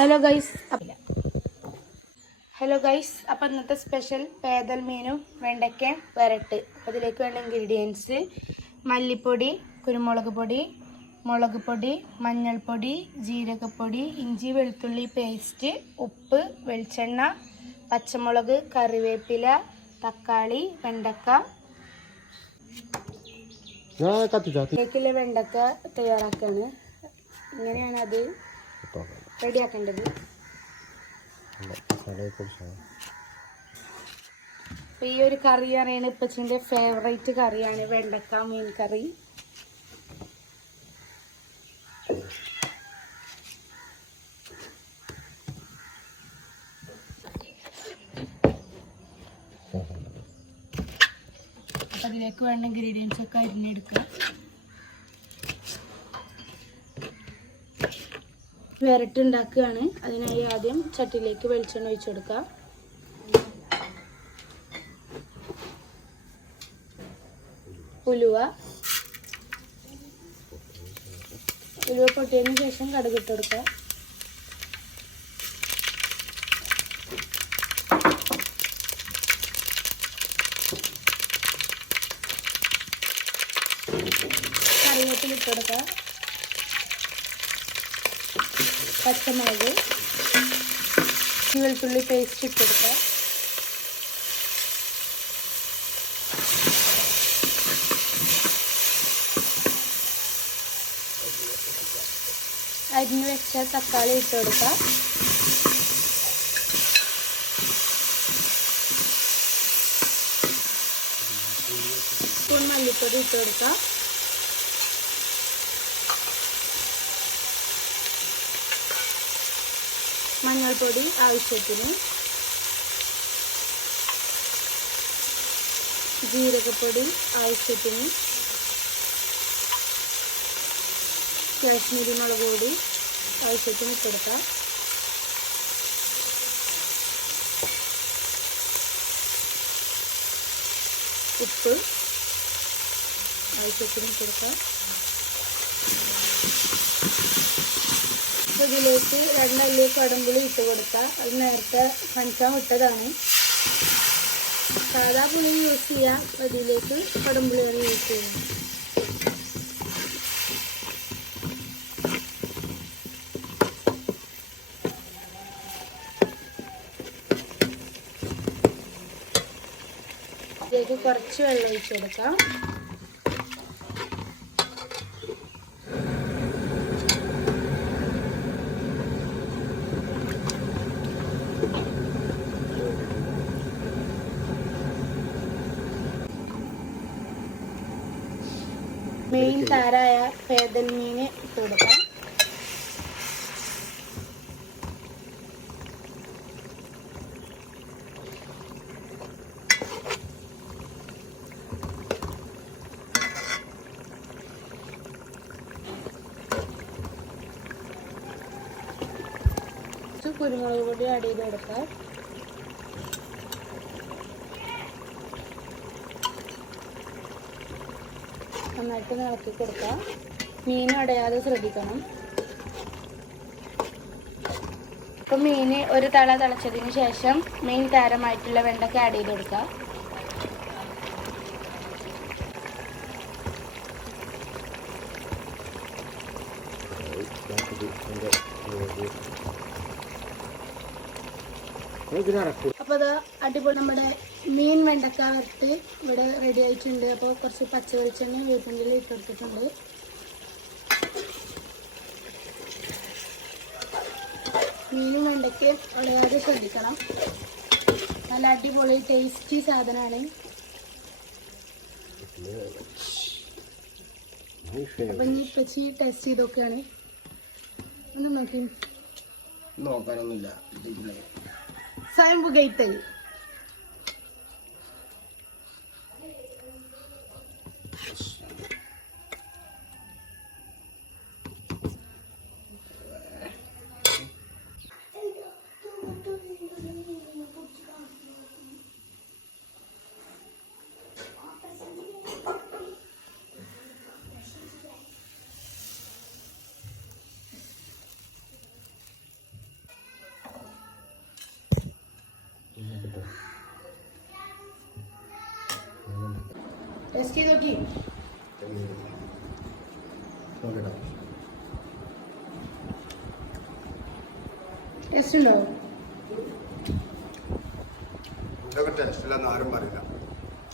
Hello guys അപ്പോൾ ഇന്നത്തെ special പേദൽ മീനും വെണ്ടയ്ക്ക വരട്ട്. അപ്പോൾ ഇതിലേക്ക് വേണ്ട ഇൻഗ്രീഡിയൻസ്: മല്ലിപ്പൊടി, കുരുമുളക് പൊടി, മുളക് പൊടി, മഞ്ഞൾപ്പൊടി, ജീരകപ്പൊടി, ഇഞ്ചി വെളുത്തുള്ളി പേസ്റ്റ്, ഉപ്പ്, വെളിച്ചെണ്ണ, പച്ചമുളക്, കറിവേപ്പില, തക്കാളി, വെണ്ടക്ക. ഇതിലേക്കുള്ള വെണ്ടക്ക തയ്യാറാക്കാണ്. ഇങ്ങനെയാണ് അത് റെഡിയാക്കേണ്ടത്. ഈ ഒരു കറി പറയുന്നത് ഇപ്പച്ചിൻ്റെ ഫേവറേറ്റ് കറിയാണ്, വെണ്ടക്ക മീൻ കറി. അതിലേക്ക് വേണ്ട ഇൻഗ്രീഡിയൻസ് ഒക്കെ അരിഞ്ഞെടുക്കുക. വരട്ടുണ്ടാക്കുകയാണ്. അതിനായി ആദ്യം ചട്ടിയിലേക്ക് വെളിച്ചെണ്ണ ഒഴിച്ചു കൊടുക്കുക. ഉലുവ പൊട്ടിയതിന് ശേഷം കടുക് ഇട്ട് കൊടുക്കുക. കറിവേപ്പില ഇട്ട് കൊടുക്കുക. പച്ചമുളക്, വെളുത്തുള്ളി പേസ്റ്റ് ഇട്ട് കൊടുക്കുക. അരിഞ്ഞു വെച്ച തക്കാളി ഇട്ട് കൊടുക്കുക. സ്പൂൺ മല്ലിപ്പൊടി ഇട്ട് കൊടുക്കുക. മഞ്ഞൾപ്പൊടി ആവശ്യത്തിന്, ജീരകപ്പൊടി ആവശ്യത്തിന്, കാശ്മീരി മുളക് പൊടി ആവശ്യത്തിന് ഇട്ട് കൊടുക്കാം. ഉപ്പ് ആവശ്യത്തിന് ഇട്ട് കൊടുക്കാം. ഇതിലേക്ക് 2 അല്ലി കുടംപുളി ഇട്ട് കൊടുക്കുക. അത് നേരത്തെ കണിക്കാൻ വിട്ടതാണ്. സാധാ പുളി യൂസ് ചെയ്യാം, അതിലേക്ക് കുടംപുളിയാണ് യൂസ് ചെയ്യുന്നത്. ഇതിലേക്ക് കുറച്ച് വെള്ളം ഒഴിച്ച് കൊടുക്കാം. മെയിൻ താരായ പേദൽ മീന് ഇട്ട് കൊടുക്കാം. കുരുമുളക് പൊടി ആഡ് ചെയ്ത് കൊടുക്കാം. നന്നായിട്ട് ഇളക്കി കൊടുക്കുക. മീൻ അടയാതെ ശ്രദ്ധിക്കണം. ഇപ്പം മീൻ ഒരു തിളച്ചതിന് ശേഷം മെയിൻ താരമായിട്ടുള്ള വെണ്ടയ്ക്ക ആഡ് ചെയ്ത് കൊടുക്കുക. അപ്പോൾ അത് അടിപൊളി നമ്മുടെ മീൻ വെണ്ടക്ക വരട്ട് ഇവിടെ റെഡി ആയിട്ടുണ്ട്. അപ്പോൾ കുറച്ച് പച്ച വെളിച്ചെണ്ണ വേപ്പിൻ്റെ ഇട്ട് കൊടുത്തിട്ടുണ്ട്. മീനും വെണ്ടയ്ക്കയും വളരെ ശ്രദ്ധിക്കണം. നല്ല അടിപൊളി ടേസ്റ്റി സാധനമാണ്. അപ്പം ഇനി ഇപ്പച്ചി ടേസ്റ്റ് ചെയ്തൊക്കെയാണ്. ഒന്ന് നോക്കി നോക്കാനൊന്നുമില്ല. സ്വയം പുകയിട്ടൽ. ടേസ്റ്റ് ചെയ്ത് നോക്കി. നോക്കട്ടോ. ടേസ്റ്റ് ഉണ്ടോ? ഇതൊക്കെ ടേസ്റ്റ് ഇല്ലെന്ന് ആരും പറയില്ല.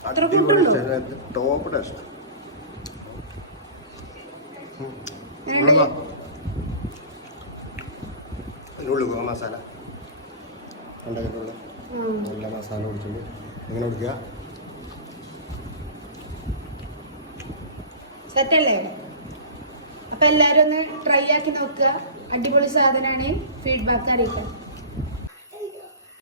അത്ര അടിപൊളി കൂട്ടുണ്ടോ? Top taste. എങ്ങനെയുണ്ട്? അതിനുള്ളിൽ മസാല ഉണ്ടാക്കിയിട്ടുള്ള ഉം. നല്ല മസാല കൊടുത്തിട്ട് ഇങ്ങനെ കൊടുക്കുക. സെറ്റല്ലേ? അപ്പൊ എല്ലാരും ഒന്ന് ട്രൈ ആക്കി നോക്കുക. അടിപൊളി സാധനമാണ്. ഫീഡ്ബാക്ക് അറിയിക്കാം.